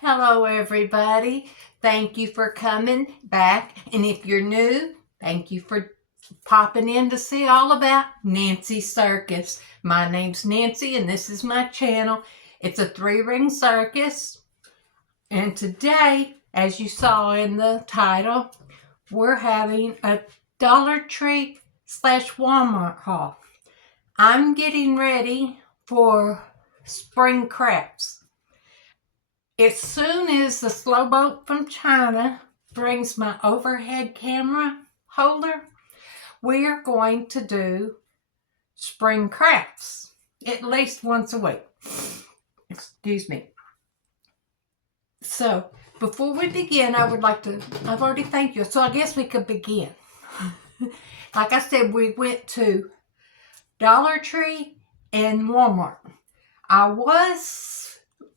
Hello, everybody. Thank you for coming back. And if you're new, thank you for popping in to see all about Nancy Circus. My name's Nancy, and this is my channel. It's a 3-ring circus. And today, as you saw in the title, we're having a Dollar Tree / Walmart haul. I'm getting ready for spring crafts. As soon as the slow boat from China brings my overhead camera holder, we are going to do spring crafts at least once a week. Excuse me. So before we begin, I've already thanked you, so I guess we could begin. Like I said, we went to Dollar Tree and Walmart. I was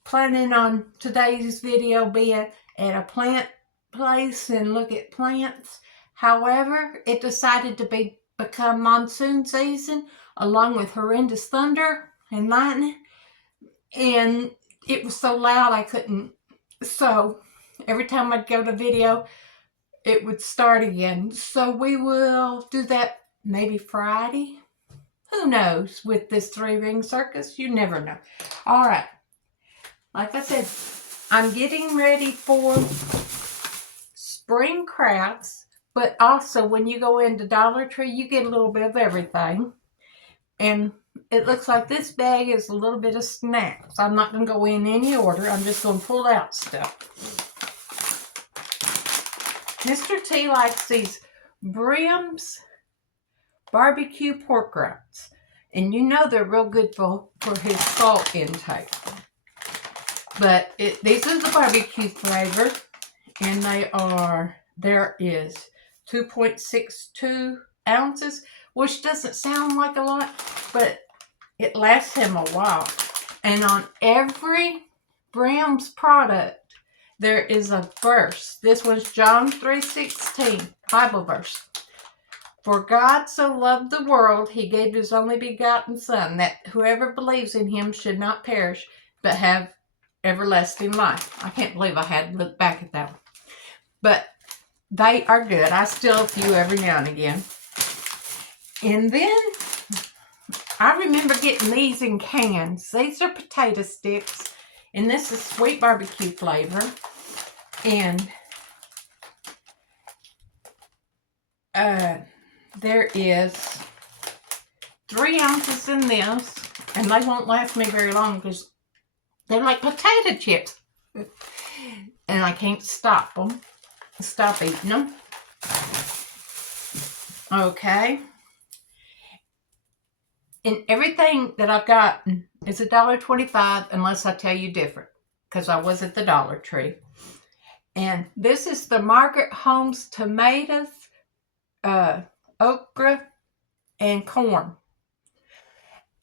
planning on today's video being at a plant place and look at plants. However, it decided to become monsoon season along with horrendous thunder and lightning. And it was so loud I couldn't. So every time I'd go to video, it would start again. So we will do that maybe Friday. Who knows with this 3-ring circus? You never know. All right. Like I said, I'm getting ready for spring crafts, but also when you go into Dollar Tree, you get a little bit of everything. And it looks like this bag is a little bit of snacks. I'm not going to go in any order. I'm just going to pull out stuff. Mr. T likes these Brim's barbecue pork rinds. And you know they're real good for his salt intake. But these are the barbecue flavor, and there is 2.62 ounces, which doesn't sound like a lot, but it lasts him a while. And on every Bram's product, there is a verse. This was John 3:16, Bible verse. For God so loved the world, he gave his only begotten Son, that whoever believes in him should not perish, but have everlasting life. I can't believe I had to look back at that one. But they are good. I steal a few every now and again. And then I remember getting these in cans. These are potato sticks. And this is sweet barbecue flavor. And there is 3 ounces in this. And they won't last me very long because they're like potato chips. And I can't stop eating them. Okay. And everything that I've gotten is $1.25 unless I tell you different. Because I was at the Dollar Tree. And this is the Margaret Holmes tomatoes, okra, and corn.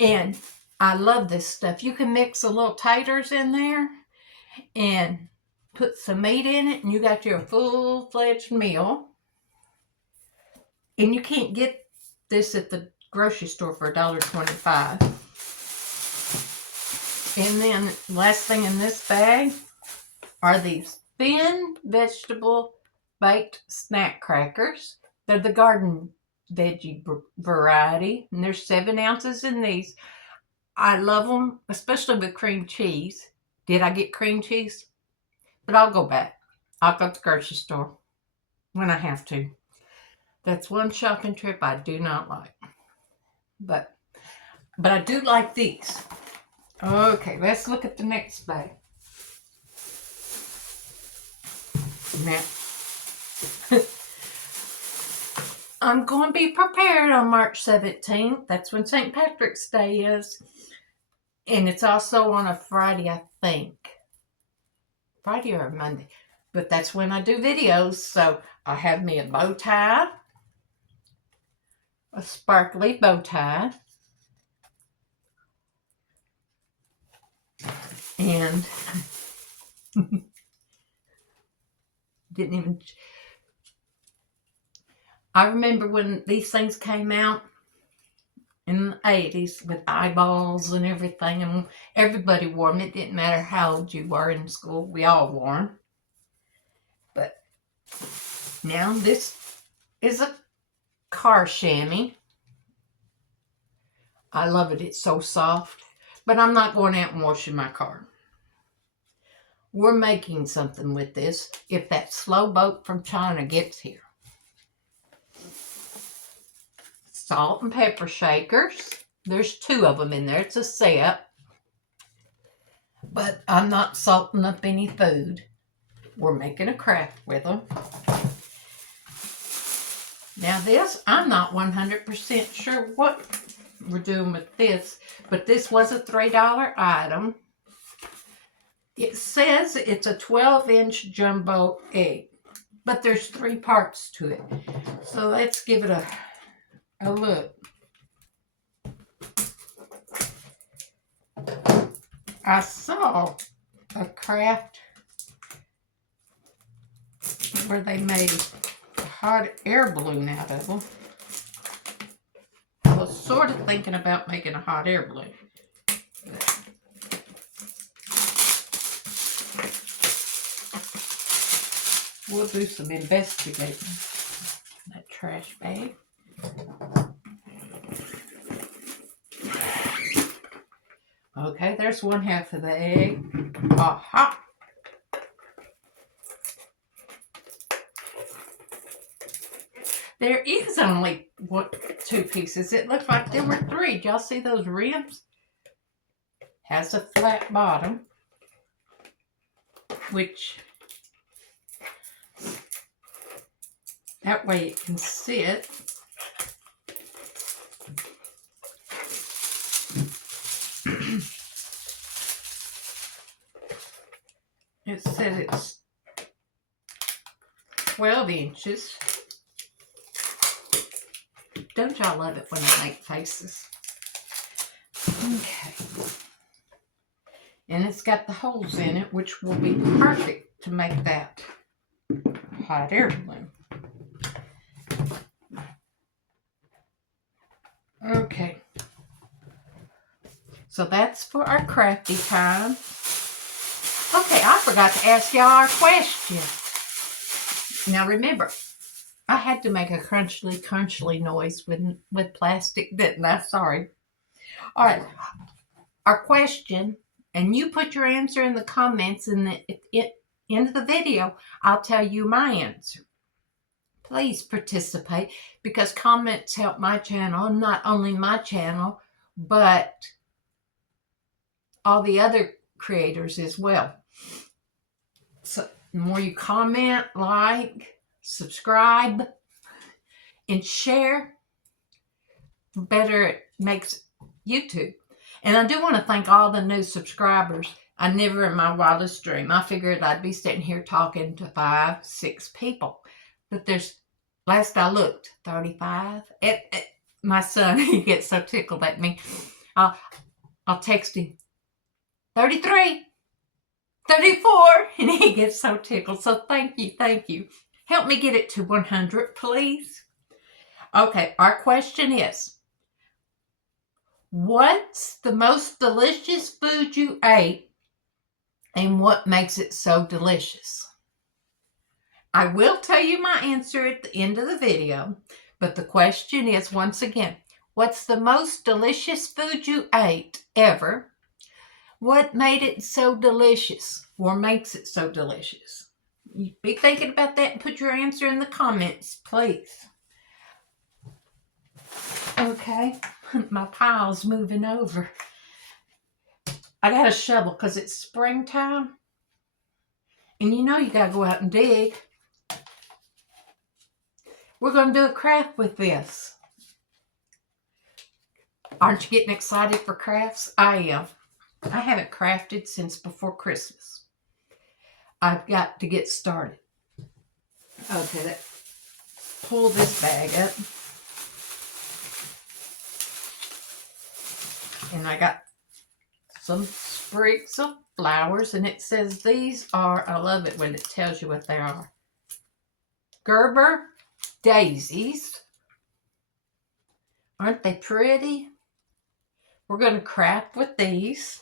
And I love this stuff. You can mix a little taters in there and put some meat in it, and you got your full-fledged meal. And you can't get this at the grocery store for $1.25. And then last thing in this bag are these thin vegetable baked snack crackers. They're the garden veggie variety, and there's 7 ounces in these. I love them, especially with cream cheese. Did I get cream cheese? But I'll go back. I'll go to the grocery store when I have to. That's one shopping trip I do not like. But I do like these. Okay, let's look at the next bag. Now, I'm going to be prepared on March 17th. That's when St. Patrick's Day is. And it's also on a Friday, I think. Friday or Monday. But that's when I do videos. So I have me a bow tie. A sparkly bow tie. And didn't even... I remember when these things came out in the 80s with eyeballs and everything, and everybody wore them. It didn't matter how old you were in school. We all wore them. But now this is a car chamois. I love it. It's so soft. But I'm not going out and washing my car. We're making something with this if that slow boat from China gets here. Salt and pepper shakers. There's 2 of them in there. It's a set. But I'm not salting up any food. We're making a craft with them. Now this, I'm not 100% sure what we're doing with this, but this was a $3 item. It says it's a 12-inch jumbo egg, but there's 3 parts to it. So let's give it a look. I saw a craft where they made a hot air balloon out of them. I was sort of thinking about making a hot air balloon. We'll do some investigating. That trash bag. Okay, there's 1/2 of the egg. Aha! There is only 2 pieces. It looked like there were 3. Did y'all see those rims? Has a flat bottom, which that way it can sit. It says it's 12 inches. Don't y'all love it when I make faces? Okay. And it's got the holes in it, which will be perfect to make that hot air balloon. Okay. So that's for our crafty time. Okay, I forgot to ask y'all our question. Now remember, I had to make a crunchly noise with plastic, didn't I? Sorry. All right. Our question, and you put your answer in the comments, and at the end of the video, I'll tell you my answer. Please participate, because comments help my channel, not only my channel, but all the other creators as well. So the more you comment, like, subscribe, and share, the better it makes YouTube. And I do want to thank all the new subscribers. I never in my wildest dream, I figured I'd be sitting here talking to 5, 6 people. But there's, last I looked, 35. My son, he gets so tickled at me. I'll text him, 33, 34, and he gets so tickled. So thank you. Help me get it to 100, please. Okay, our question is, what's the most delicious food you ate, and what makes it so delicious? I will tell you my answer at the end of the video, but the question is, once again, what's the most delicious food you ate ever? What made it so delicious, or makes it so delicious? You be thinking about that and put your answer in the comments, please. Okay, my pile's moving over. I got a shovel because it's springtime. And you know you got to go out and dig. We're going to do a craft with this. Aren't you getting excited for crafts? I am. I haven't crafted since before Christmas. I've got to get started. Okay, let's pull this bag up. And I got some sprigs of flowers, and it says these are, I love it when it tells you what they are, Gerber daisies. Aren't they pretty? We're going to craft with these.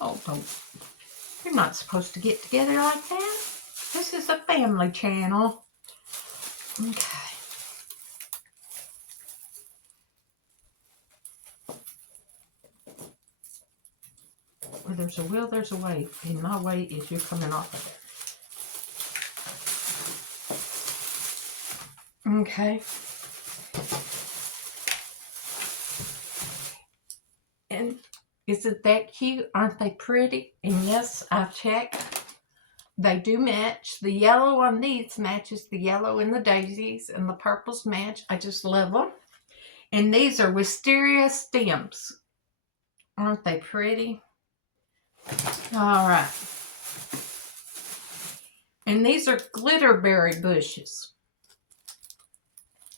Oh, don't. You're not supposed to get together like that. This is a family channel. Okay. Where there's a will, there's a way. And my way is you're coming off of it. Okay. And isn't that cute? Aren't they pretty? And yes, I checked. They do match. The yellow on these matches the yellow in the daisies, and the purples match. I just love them. And these are wisteria stems. Aren't they pretty? All right. And these are glitterberry bushes.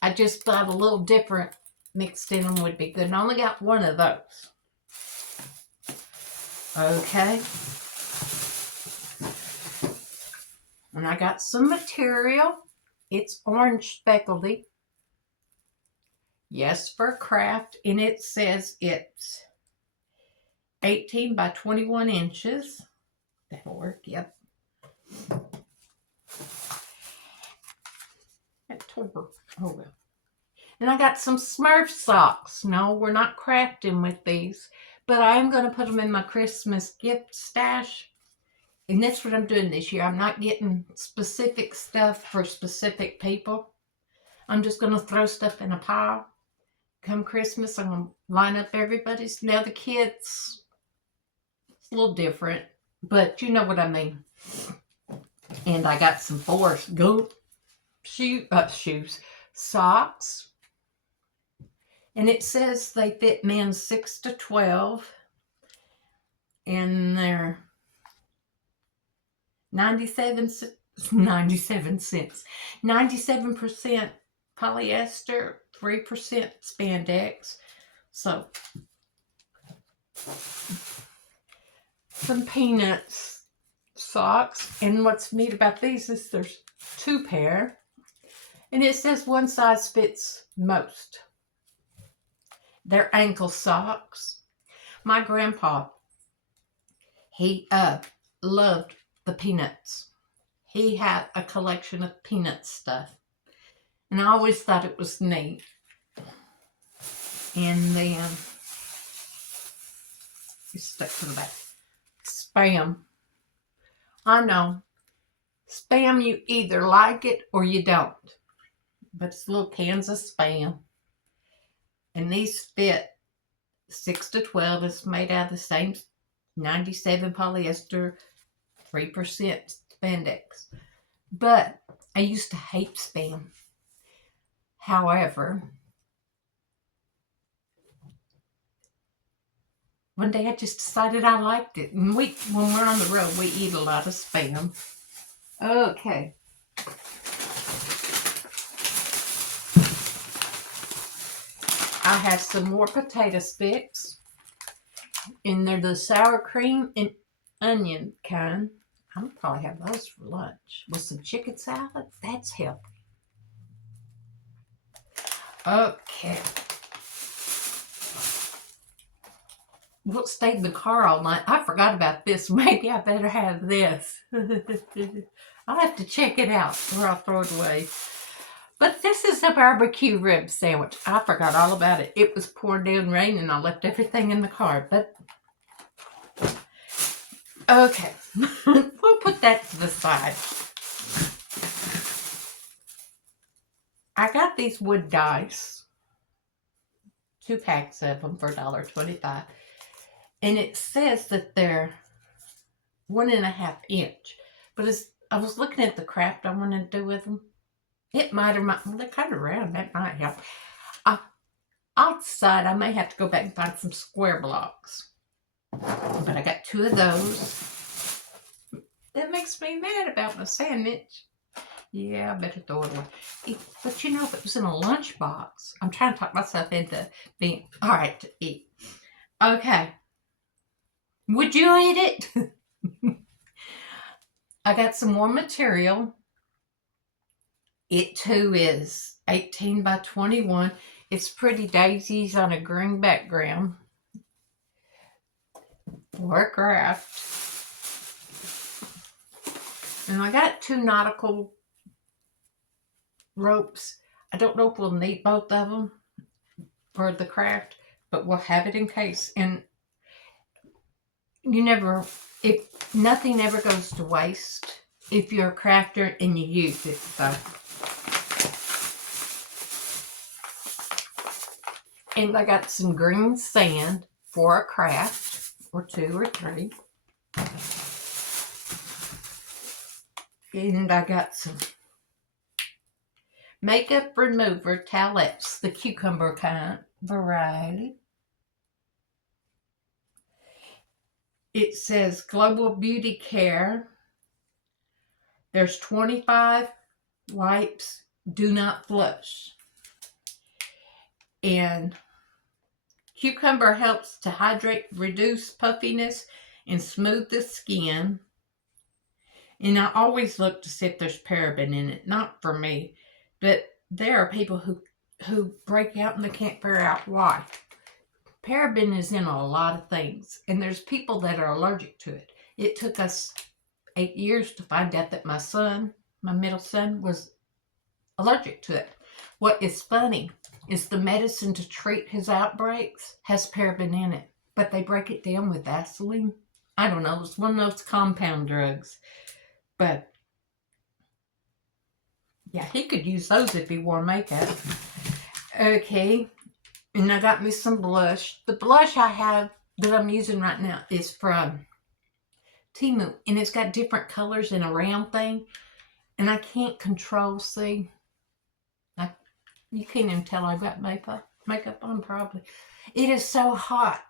I just thought a little different mixed in them would be good. And I only got one of those. Okay. And I got some material. It's orange speckledy. Yes, for craft. And it says it's 18 by 21 inches. That'll work, yep. That tore. Oh well. And I got some Smurf socks. No, we're not crafting with these. But I am going to put them in my Christmas gift stash. And that's what I'm doing this year. I'm not getting specific stuff for specific people. I'm just going to throw stuff in a pile. Come Christmas, I'm going to line up everybody's. Now the kids, it's a little different. But you know what I mean. And I got some Forrest Gump shoes. Socks. And it says they fit men 6 to 12. And they're 97 cents. 97% polyester, 3% spandex. So, some Peanuts socks. And what's neat about these is there's 2 pair. And it says one size fits most. They're ankle socks. My grandpa, he loved the Peanuts. He had a collection of Peanut stuff. And I always thought it was neat. And then, it's stuck to the back. Spam. I know. Spam, you either like it or you don't. But it's little cans of Spam. And these fit 6 to 12. It's made out of the same 97 polyester, 3% spandex. But I used to hate Spam. However, one day I just decided I liked it. And when we're on the road, we eat a lot of Spam. Okay. I have some more potato sticks. And they're the sour cream and onion kind. I'm going to probably have those for lunch. With some chicken salad. That's healthy. Okay. We'll stay in the car all night. I forgot about this. Maybe I better have this. I'll have to check it out or I'll throw it away. But this is a barbecue rib sandwich. I forgot all about it. It was pouring down rain and I left everything in the car. But, okay. We'll put that to the side. I got these wood dice. 2 packs of them for $1.25. And it says that they're 1.5 inch. But I was looking at the craft I want to do with them. It might or might, well, they're kind of round. That might help. I'll decide. I may have to go back and find some square blocks. But I got 2 of those. That makes me mad about my sandwich. Yeah, I better throw it away. But you know, if it was in a lunchbox, I'm trying to talk myself into being all right to eat. Okay. Would you eat it? I got some more material. It too is 18 by 21. It's pretty daisies on a green background. For a craft. And I got 2 nautical ropes. I don't know if we'll need both of them for the craft, but we'll have it in case. And if nothing ever goes to waste if you're a crafter and you use it. So. And I got some green sand for a craft, or 2 or 3. And I got some makeup remover towelettes, the cucumber kind variety. It says Global Beauty Care. There's 25 wipes, do not flush. And cucumber helps to hydrate, reduce puffiness, and smooth the skin. And I always look to see if there's paraben in it. Not for me, but there are people who break out and they can't figure out why. Paraben is in a lot of things, and there's people that are allergic to it. It took us 8 years to find out that my middle son, was allergic to it. What is funny is the medicine to treat his outbreaks has paraben in it, but they break it down with Vaseline. I don't know, it's one of those compound drugs. But yeah, he could use those if he wore makeup. Okay, and I got me some blush. The blush I have that I'm using right now is from Temu, and it's got different colors in a round thing, and I can't control see. You can't even tell I got makeup on probably. It is so hot.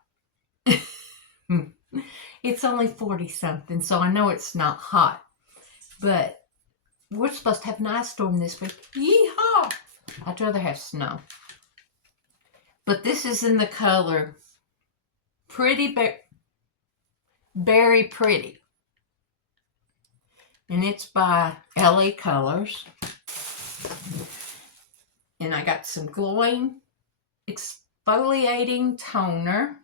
It's only 40 something, so I know it's not hot. But we're supposed to have an ice storm this week. Yeehaw! I'd rather have snow. But this is in the color Pretty Berry Pretty. And it's by LA Colors. And I got some glowing exfoliating toner.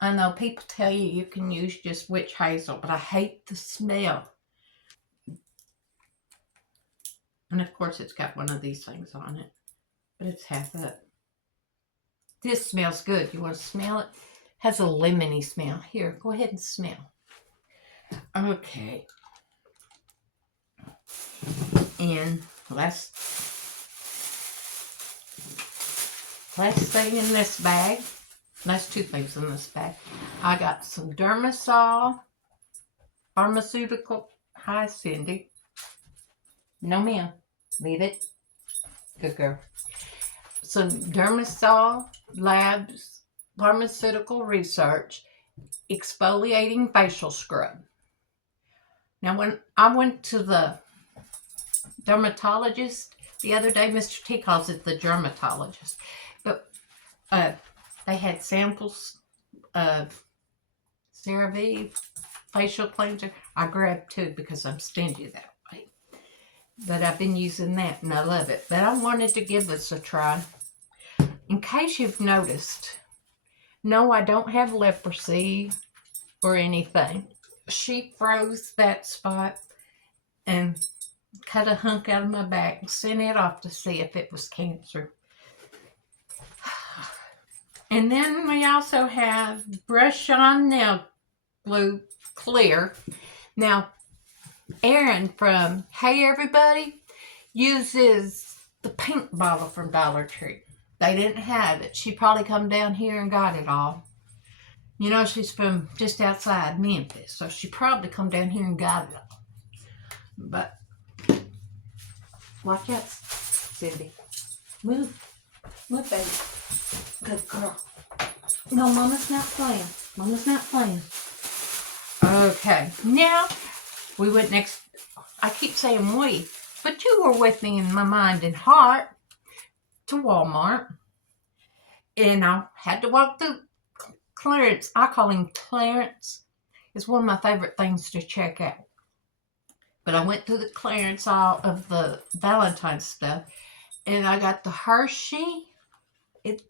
I know people tell you can use just witch hazel, but I hate the smell. And of course it's got one of these things on it, but it's half up. This smells good. You want to smell it? Has a lemony smell. Here, go ahead and smell. Okay. And last thing in this bag. That's 2 things in this bag. I got some Dermasol pharmaceutical. Hi, Cindy. No, ma'am. Leave it. Good girl. Some Dermasol Labs Pharmaceutical Research exfoliating facial scrub. Now, when I went to the dermatologist the other day, Mr. T calls it the dermatologist, but they had samples of CeraVe facial cleanser. I grabbed 2 because I'm stingy that way. But I've been using that and I love it. But I wanted to give this a try. In case you've noticed, no, I don't have leprosy or anything. She froze that spot and cut a hunk out of my back and sent it off to see if it was cancer. And then we also have Brush On Nail Glue Clear. Now, Erin from Hey Everybody uses the pink bottle from Dollar Tree. They didn't have it. She probably come down here and got it all. You know, she's from just outside Memphis, so she probably come down here and got it all. But watch out, Cindy. Move, baby. Good girl. No, Mama's not playing. Mama's not playing. Okay, now we went next. I keep saying we, but you were with me in my mind and heart to Walmart, and I had to walk through clearance. I call him Clarence. It's one of my favorite things to check out. But I went through the clearance aisle of the Valentine's stuff, And I got the Hershey. It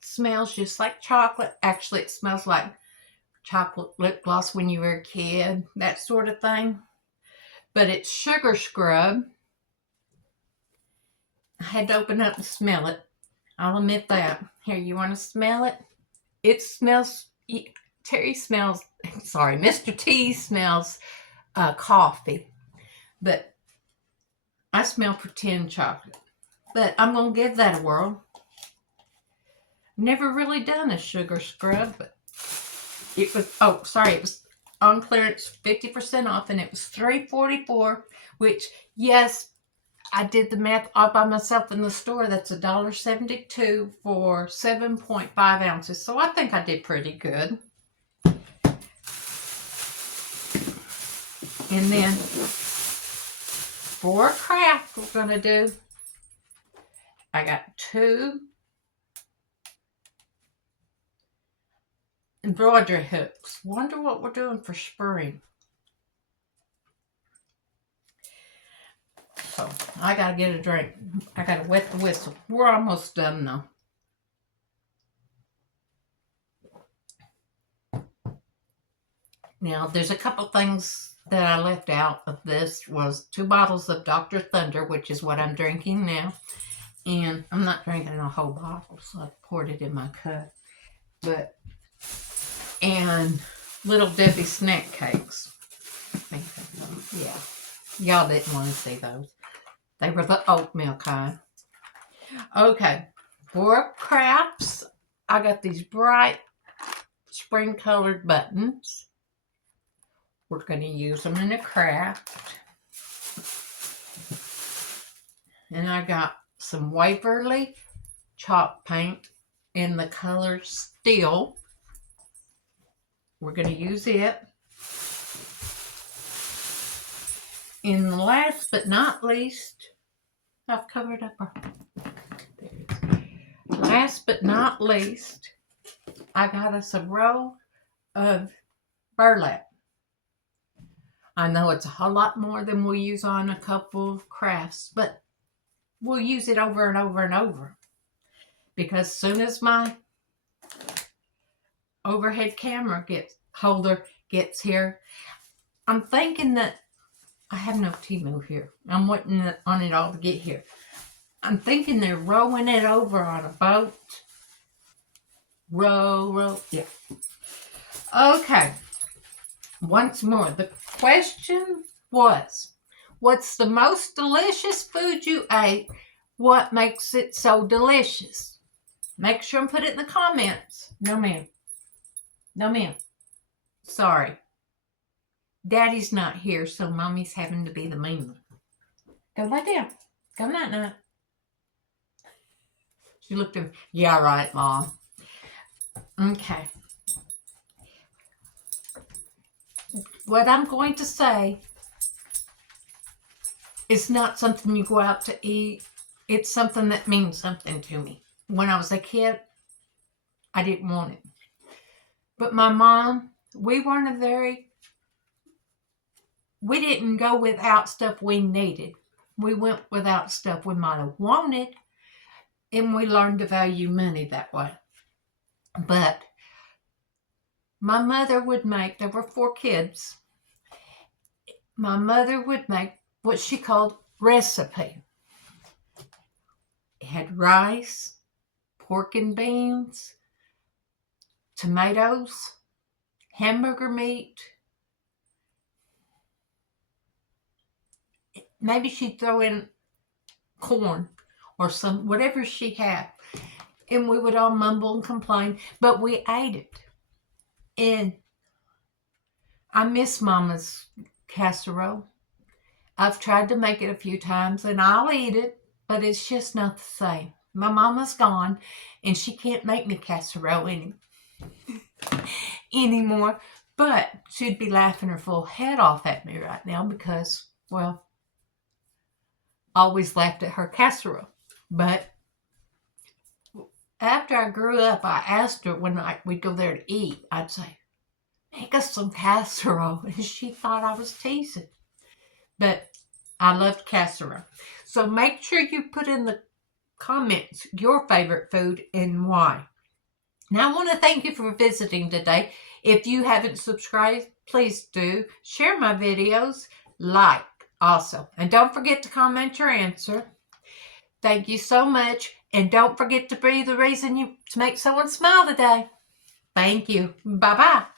smells just like chocolate. Actually, it smells like chocolate lip gloss when you were a kid, that sort of thing. But it's sugar scrub. I had to open up and smell it. I'll admit that. Here, you want to smell it? It smells, Mr. T smells coffee. But I smell pretend chocolate. But I'm going to give that a whirl. Never really done a sugar scrub, but it was, it was on clearance, 50% off, and it was $3.44, which, yes, I did the math all by myself in the store. That's $1.72 for 7.5 ounces. So I think I did pretty good. And then for craft we're going to do, I got 2 embroidery hooks. Wonder what we're doing for spring. So I gotta get a drink. I gotta wet the whistle. We're almost done though. Now there's a couple things that I left out of this. Was 2 bottles of Dr. Thunder, which is what I'm drinking now. And I'm not drinking a whole bottle, so I poured it in my cup. And Little Debbie snack cakes. Yeah. Y'all didn't want to see those. They were the oatmeal kind. Okay. For crafts, I got these bright spring colored buttons. We're going to use them in a craft. And I got some Waverly chalk paint in the color Steel. We're going to use it. And last but not least, I've covered up our... There it is. Last but not least, I got us a roll of burlap. I know it's a whole lot more than we'll use on a couple of crafts, but we'll use it over and over and over. Because as soon as my overhead camera holder gets here, I'm thinking that I have no Temu here. I'm waiting on it all to get here. I'm thinking they're rowing it over on a boat. Row. Yeah. Okay. Once more, the question was, what's the most delicious food you ate? What makes it so delicious? Make sure and put it in the comments. No, ma'am. No, ma'am. Sorry. Daddy's not here, so Mommy's having to be the mean one. Go lie down. Go night-night. She looked at me. Yeah, right, Mom. Okay. What I'm going to say is not something you go out to eat. It's something that means something to me. When I was a kid, I didn't want it. But my mom, we didn't go without stuff we needed. We went without stuff we might have wanted, and we learned to value money that way. But my mother would make, there were 4 kids, my mother would make what she called recipe. It had rice, pork and beans, tomatoes, hamburger meat. Maybe she'd throw in corn or whatever she had. And we would all mumble and complain, but we ate it. And I miss Mama's casserole. I've tried to make it a few times and I'll eat it, but it's just not the same. My Mama's gone and she can't make me casserole anymore. But she'd be laughing her full head off at me right now because, well, I always laughed at her casserole. But after I grew up, I asked her when we'd go there to eat, I'd say, make us some casserole. And she thought I was teasing. But I loved casserole. So make sure you put in the comments your favorite food and why. Now, I want to thank you for visiting today. If you haven't subscribed, please do. Share my videos, like also. And don't forget to comment your answer. Thank you so much. And don't forget to be the reason to make someone smile today. Thank you. Bye-bye.